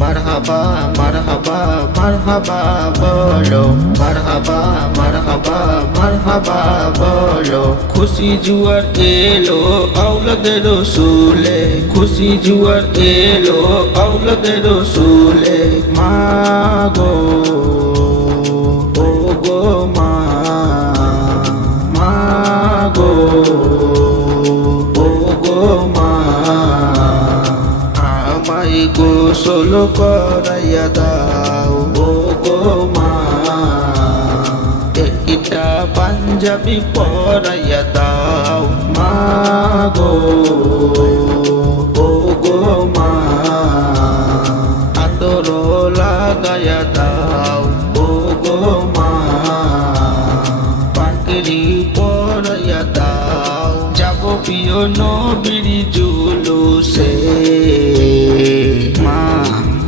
মারহাবা মারহাবা মারহাবা বলো, মারহাবা মারহাবা মারহাবা বলো। খুশি জুয়ার এলো আওলাদে রসুলে, খুশি জুয়ার এলো আওলাদে রসুলে। মাগো ও গো মা, মাগো ও গো মা, আমায় গোসল করাইয়া দাও ও গো মা, একটা পাঞ্জাবি পরাইয়া দাও মাগো ও গো মা, আতর লাগাইয়া দাও ও গো মা, পাগড়ি পরাইয়া দাও। যাব প্রিয় নবীর জুলুসে মা,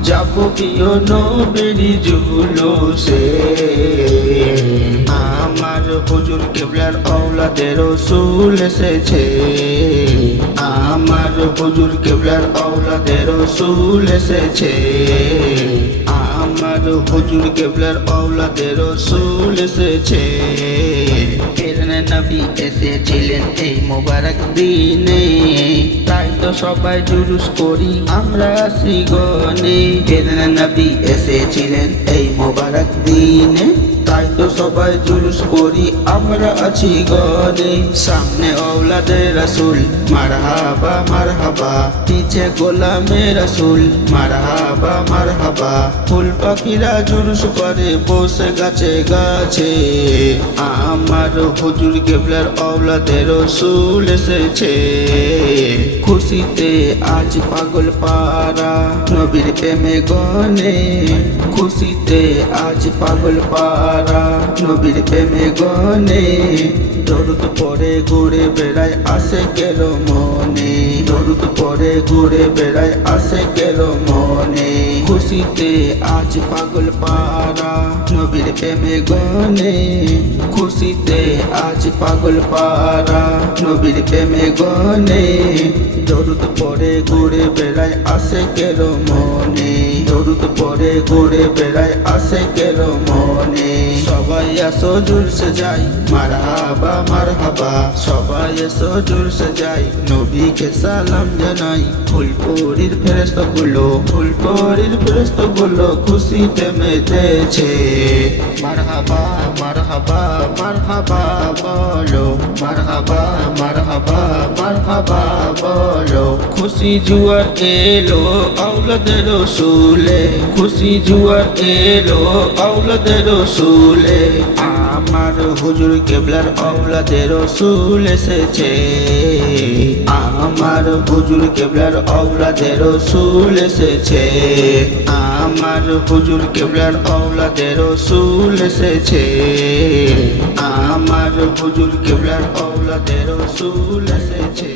যাব প্রিয় নবীর জুলুসে। আমার হুজুর কিবলার আওলাদে রসুল এসেছে, আমার হুজুর কিবলার আওলাদে রসুল এসেছে, আমার হুজুর কিবলার আওলাদে রসুল এসেছে। প্রেরণা নবী এসেছিলেন এই মোবারক দিনে, তাই তো সবাই জুলুস করি আমরা আসি গনে। প্রেরণা নবী এসেছিলেন এই মোবারক দিনে, তাই তো সবাই জুলুস করি আমরা আছি গনে। সামনে আওলাদে রসুল মারহাবা মারহাবা, পিছে গোলামে রসুল মারহাবা মারহাবা। ফুল পাখিরা জুলুস করে বসে গাছে গাছে, আমার হুজুর কিবলার আওলাদে রসুল এসেছে। খুশিতে আজ পাগল পারা নবীর প্রেমে গনে, খুশিতে আজ পাগল পারা নবীর প্রেমে গনে। দরুদ পরে ঘুরে বেড়ায় আসে কের মনে, দরুদ পরে ঘুরে বেড়ায় আসে কের মনে। খুশিতে আজ পাগল পারা নবীর প্রেমে গনে, খুশিতে আজ পাগল পারা নবীর প্রেমে গনে। দরুদ পরে ঘুরে বেড়ায় আসে কের মনে, দরুদ পরে ঘুরে বেড়ায় আসে কের মনে। সবাই আসো জুলসে যাই মারহাবা মারহাবা, সবাই এসো জুলসে যাই নবীকে সালাম জানাই। ফুলপুরির ফেরেশতাগুলো, ফুলপুরির ফেরেশতাগুলো খুশিতে মেতেছে। মারহাবা মারহাবা মারহাবা বলো, মারহাবা মারহাবা মারহাবা বলো। খুশি জুয়ার এলো আওলাদে রসুলে, খুশি জুয়ার এলো আওলাদে রসুলে। আমার হুজুর কিবলার আওলাদে রসুল এসেছে, আমার হুজুর কিবলার আওলাদে রসুল এসেছে, আমার হুজুর কিবলার আওলাদে রসুল এসেছে, আমার হুজুর কিবলার আওলাদে রসুল এসেছে।